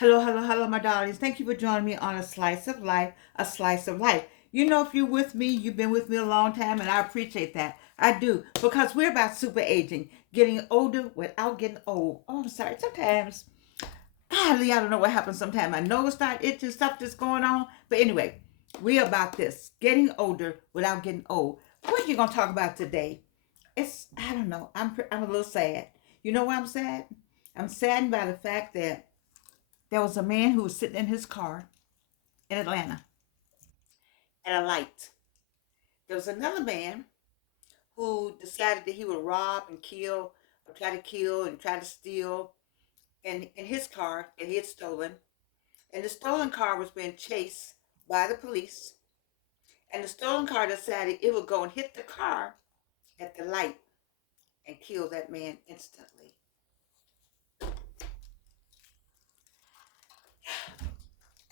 Hello, hello, hello, my darlings. Thank you for joining me on A Slice of Life, A Slice of Life. You know, if you're with me, you've been with me a long time, and I appreciate that. I do, because we're about super aging, getting older without getting old. Oh, I'm sorry. Sometimes, golly, I don't know what happens sometimes. My nose start itching, stuff that's going on. But anyway, we're about this, getting older without getting old. What are you going to talk about today? I don't know. I'm a little sad. You know why I'm sad? I'm saddened by the fact that there was a man who was sitting in his car in Atlanta at a light. There was another man who decided that he would rob and kill, or try to kill and try to steal in his car that he had stolen. And the stolen car was being chased by the police. And the stolen car decided it would go and hit the car at the light and kill that man instantly.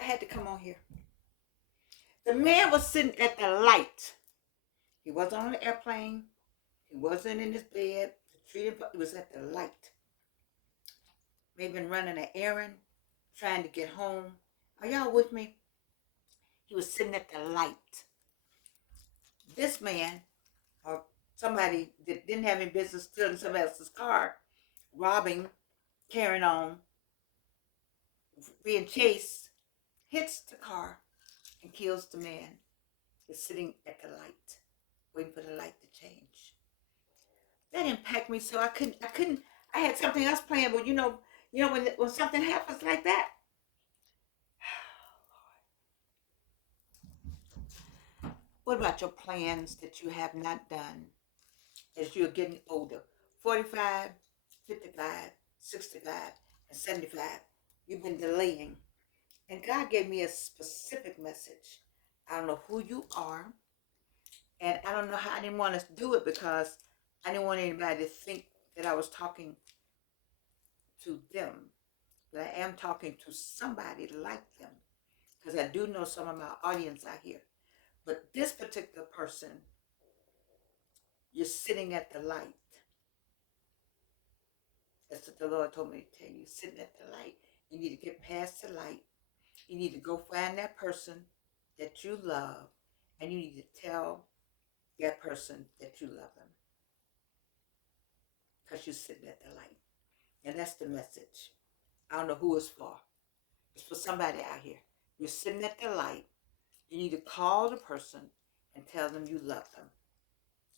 I had to come on here. The man was sitting at the light. He wasn't on an airplane. He wasn't in his bed. He was at the light. Maybe been running an errand, trying to get home. Are y'all with me? He was sitting at the light. This man, or somebody that didn't have any business stealing somebody else's car, robbing, carrying on, being chased, hits the car and kills the man that's sitting at the light, waiting for the light to change. That impacted me so I couldn't, I had something else planned, but when something happens like that, what about your plans that you have not done as you're getting older? 45, 55, 65, and 75. You've been delaying. And God gave me a specific message. I don't know who you are, and I don't know how I didn't want to do it because I didn't want anybody to think that I was talking to them. But I am talking to somebody like them because I do know some of my audience out here. But this particular person, you're sitting at the light. That's what the Lord told me to tell you. Sitting at the light. You need to get past the light. You need to go find that person that you love, and you need to tell that person that you love them because you're sitting at the light. And that's the message. I don't know who it's for. It's for somebody out here. You're sitting at the light. You need to call the person and tell them you love them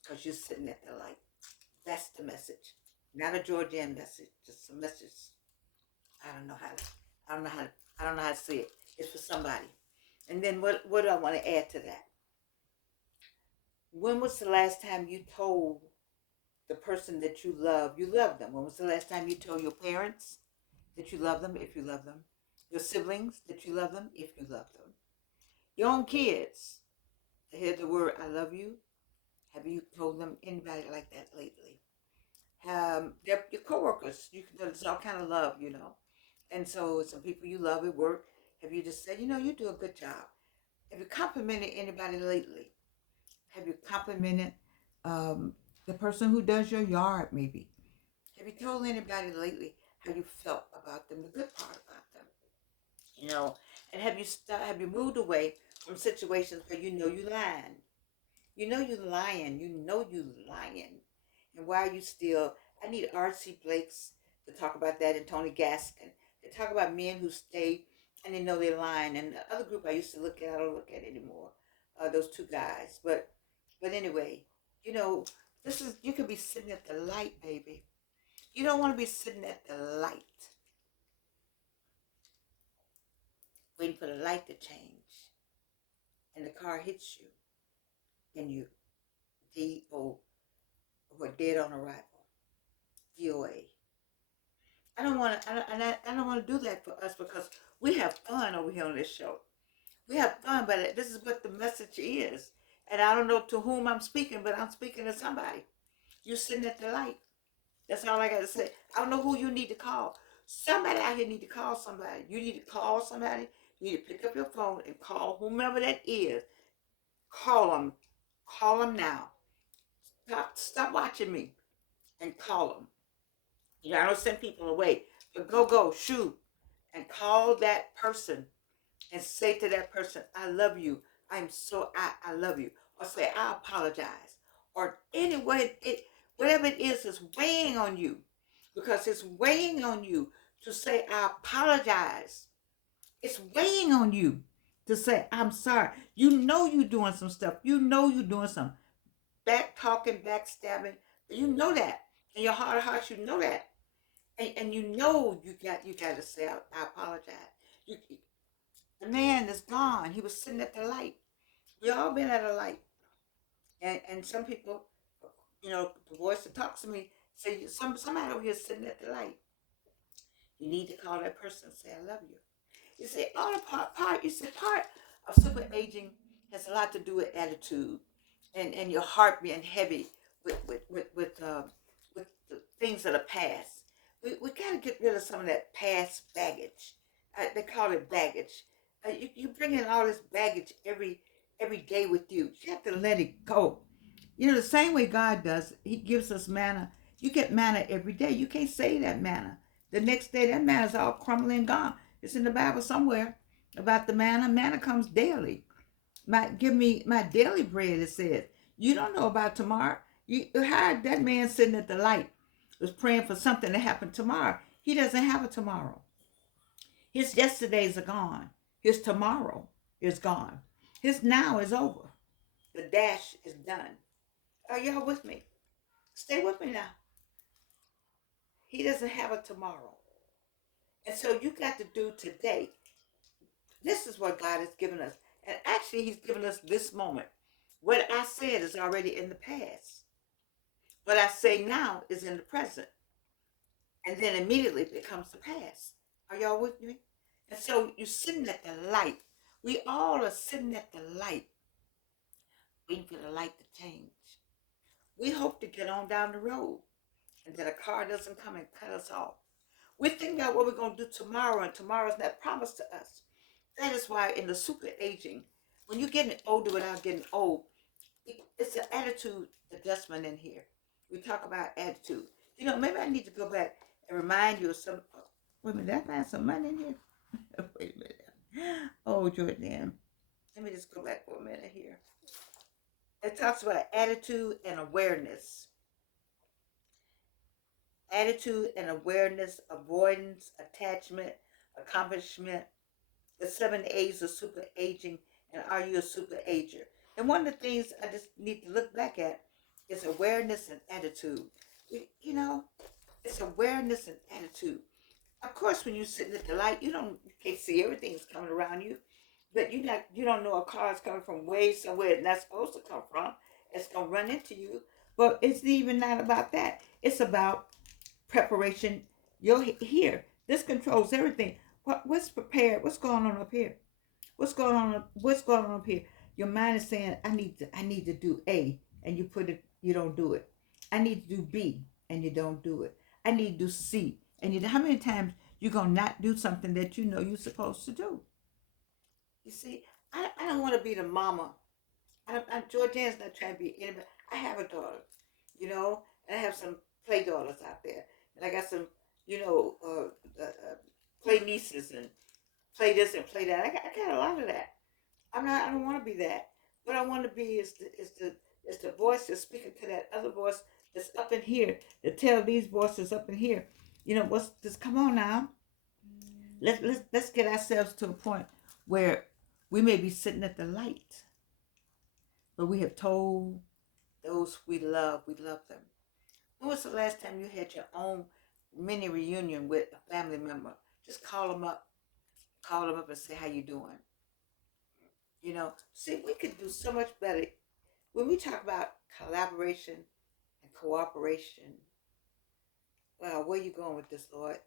because you're sitting at the light. That's the message. Not a Georgian message, just a message. I don't know how to, I don't know how to, I don't know how to say it. It's for somebody. And then what do I want to add to that? When was the last time you told the person that you love them? When was the last time you told your parents that you love them, if you love them? Your siblings that you love them, if you love them? Your own kids to hear the word I love you? Have you told them anybody like that lately? Your coworkers, there's all kind of love, And so some people you love at work, have you just said, you do a good job? Have you complimented anybody lately? Have you complimented um, the person who does your yard, maybe? Have you told anybody lately how you felt about them, the good part about them? You know, and have you moved away from situations where you lying? You lying. And why are you still? I need R.C. Blakes to talk about that, and Tony Gaskin to talk about men who stay and they know they're lying. And the other group I used to look at, I don't look at anymore. Those two guys, but anyway, you know, this is you could be sitting at the light, baby. You don't want to be sitting at the light, waiting for the light to change, and the car hits you, and you D.O. or dead on arrival, DOA. I don't want to, I don't want to do that for us because we have fun over here on this show. We have fun, but this is what the message is. And I don't know to whom I'm speaking, but I'm speaking to somebody. You're sitting at the light. That's all I got to say. I don't know who you need to call. Somebody out here need to call somebody. You need to call somebody. You need to pick up your phone and call whomever that is. Call them. Call them now. Stop watching me and call them. I don't send people away, but go, shoot. and call that person and say to that person, I love you. I love you. Or say, I apologize. Or anyway, whatever it is weighing on you. Because it's weighing on you to say, I apologize. It's weighing on you to say, I'm sorry. You know you're doing some stuff. You know you're doing some back talking, backstabbing. You know that. In your heart of hearts, you know that. And you know you got to say, I apologize. You, the man is gone. He was sitting at the light. We all been at a light. And some people, the voice that talks to me say, somebody over here sitting at the light. You need to call that person and say, I love you. You see, all the part of super aging has a lot to do with attitude and your heart being heavy with the things of the past. We got to get rid of some of that past baggage. They call it baggage. You bring in all this baggage every day with you. You have to let it go. The same way God does. He gives us manna. You get manna every day. You can't save that manna. The next day, that manna's all crumbling and gone. It's in the Bible somewhere about the manna. Manna comes daily. Give me my daily bread, it says. You don't know about tomorrow. You hired that man sitting at the light was praying for something to happen tomorrow. He doesn't have a tomorrow. His yesterdays are gone. His tomorrow is gone. His now is over. The dash is done. Are y'all with me? Stay with me now. He doesn't have a tomorrow. And so you got to do today. This is what God has given us. And actually, He's given us this moment. What I said is already in the past. What I say now is in the present. And then immediately it becomes the past. Are y'all with me? And so you're sitting at the light. We all are sitting at the light, waiting for the light to change. We hope to get on down the road and that a car doesn't come and cut us off. We think about what we're going to do tomorrow, and tomorrow's not promised to us. That is why in the super aging, when you're getting older without getting old, it's an attitude adjustment in here. We talk about attitude. Maybe I need to go back and remind you of some. Wait a minute, did I find some money in here? Wait a minute. Oh, Jordan. Let me just go back for a minute here. It talks about attitude and awareness. Attitude and awareness, avoidance, attachment, accomplishment, the 7 A's of super aging, and are you a super ager? And one of the things I just need to look back at is awareness and attitude. It's awareness and attitude. Of course, when you're sitting at the light, you can't see everything that's coming around you, but you don't know a car is coming from way somewhere it's not supposed to come from. It's gonna run into you. But it's even not about that. It's about preparation. You're here. This controls everything. What's prepared? What's going on up here? What's going on? What's going on up here? Your mind is saying, I need to do A, and you don't do it. I need to do B, and you don't do it. I need to do C, and how many times you're gonna not do something that you know you're supposed to do? You see, I don't want to be the mama. Georgiana's not trying to be anybody. I have a daughter, and I have some play daughters out there, and I got some, play nieces and play this and play that. I got a lot of that. I don't want to be that. What I want to be is the voice that's speaking to that other voice that's up in here, to tell these voices up in here, what's this? Come on now. Let's get ourselves to a point where we may be sitting at the light, but we have told those we love them. When was the last time you had your own mini reunion with a family member? Just call them up and say, how you doing? See, we could do so much better when we talk about collaboration and cooperation. Well, where are you going with this, Lord?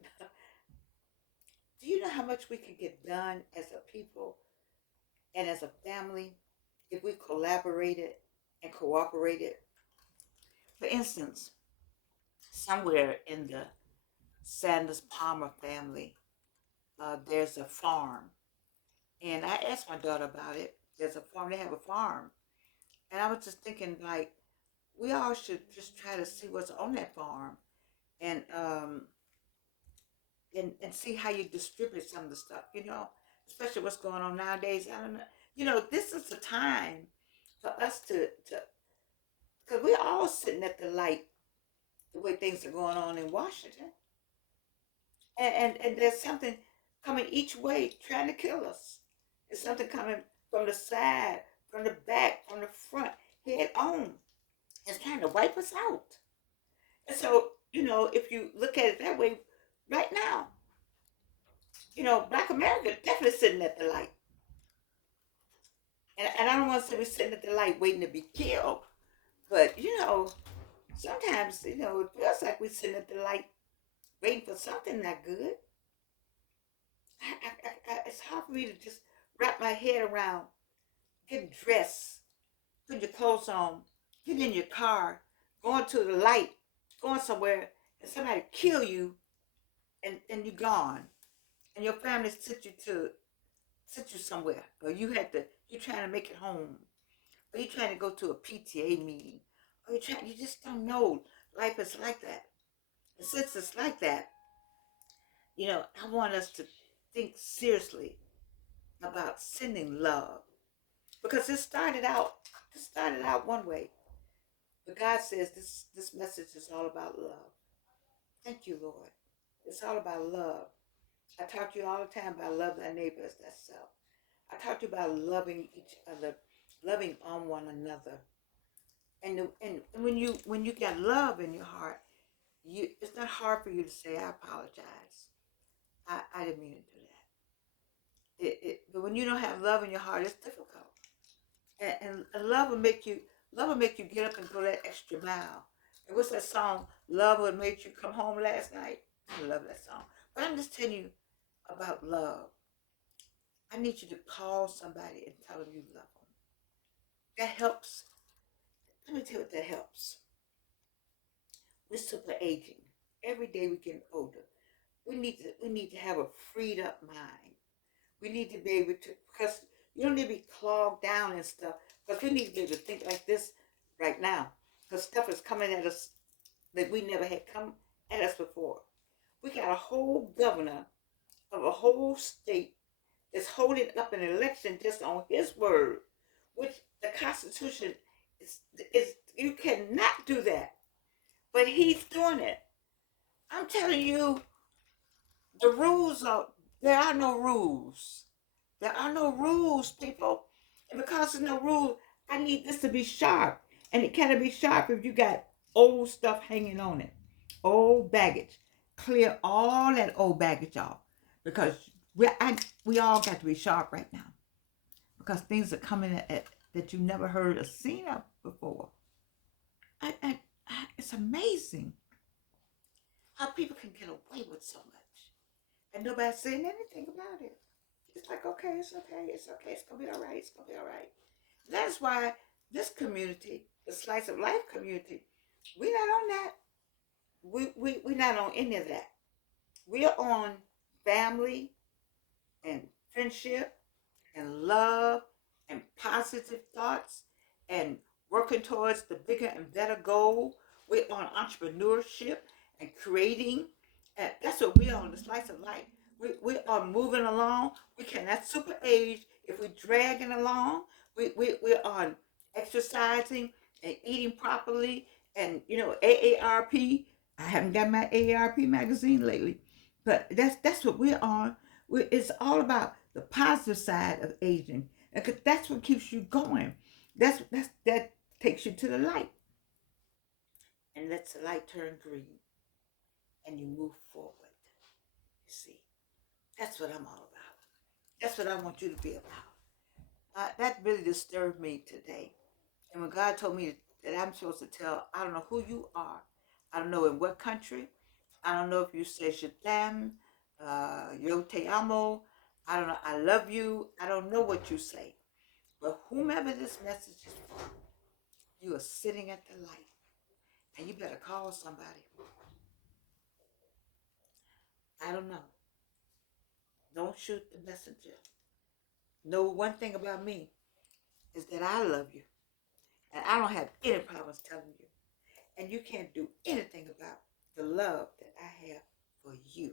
Do you know how much we can get done as a people and as a family if we collaborated and cooperated? For instance, somewhere in the Sanders Palmer family, there's a farm. And I asked my daughter about it. There's a farm, they have a farm. And I was just thinking, like, we all should just try to see what's on that farm. And and see how you distribute some of the stuff, especially what's going on nowadays. I don't know. This is the time for us to because we're all sitting at the light the way things are going on in Washington. And there's something coming each way trying to kill us. There's something coming from the side, from the back, from the front, head on. It's trying to wipe us out. And so, if you look at it that way, right now, Black America definitely sitting at the light. And I don't want to say we're sitting at the light waiting to be killed, but, sometimes, it feels like we're sitting at the light waiting for something not good. It's hard for me to just wrap my head around getting dressed, putting your clothes on, getting in your car, going to the light, going somewhere, and somebody kill you, and you're gone, and your family sent you somewhere, or you're trying to make it home, or you're trying to go to a PTA meeting, or you just don't know. Life is like that, and since it's like that, I want us to think seriously about sending love. Because it started out one way. But God says this message is all about love. Thank you, Lord. It's all about love. I talk to you all the time about love thy neighbor as thyself. I talk to you about loving each other, loving on one another. And when you got love in your heart, it's not hard for you to say, I apologize. I didn't mean to do that. But when you don't have love in your heart, it's difficult. And love will make you get up and go that extra mile. And what's that song? Love would make you come home last night. I love that song. But I'm just telling you about love. I need you to call somebody and tell them you love them. That helps. Let me tell you what that helps. We're super aging. Every day we're getting older. We need to have a freed up mind. We need to be able to, because you don't need to be clogged down and stuff. Because we need to be able to think like this right now. Because stuff is coming at us that we never had come at us before. We got a whole governor of a whole state that's holding up an election just on his word, which the Constitution is you cannot do that. But he's doing it. I'm telling you, the rules are there are no rules. There are no rules, people. And because there's no rule, I need this to be sharp. And it can't be sharp if you got old stuff hanging on it. Old baggage. Clear all that old baggage off. Because we all got to be sharp right now. Because things are coming that you never heard or seen of before. It's amazing how people can get away with so much. And nobody's saying anything about it. It's like, okay, it's okay, it's okay, it's gonna be all right, it's gonna be all right. That's why this community, the Slice of Life community, we're not on that. We're not on any of that. We're on family and friendship and love and positive thoughts and working towards the bigger and better goal. We're on entrepreneurship and creating. And that's what we're on, the Slice of Life. We are moving along. We cannot super age if we're dragging along. We're on exercising and eating properly. And, AARP. I haven't got my AARP magazine lately. But that's what we're on. It's all about the positive side of aging. Because that's what keeps you going. That takes you to the light. And lets the light turn green. And you move forward. You see. That's what I'm all about. That's what I want you to be about. That really disturbed me today. And when God told me that I'm supposed to tell, I don't know who you are. I don't know in what country. I don't know if you say Shatam, Yo Te Amo. I don't know. I love you. I don't know what you say. But whomever this message is for, you are sitting at the light. And you better call somebody. I don't know. Don't shoot the messenger. Know one thing about me is that I love you. And I don't have any problems telling you. And you can't do anything about the love that I have for you.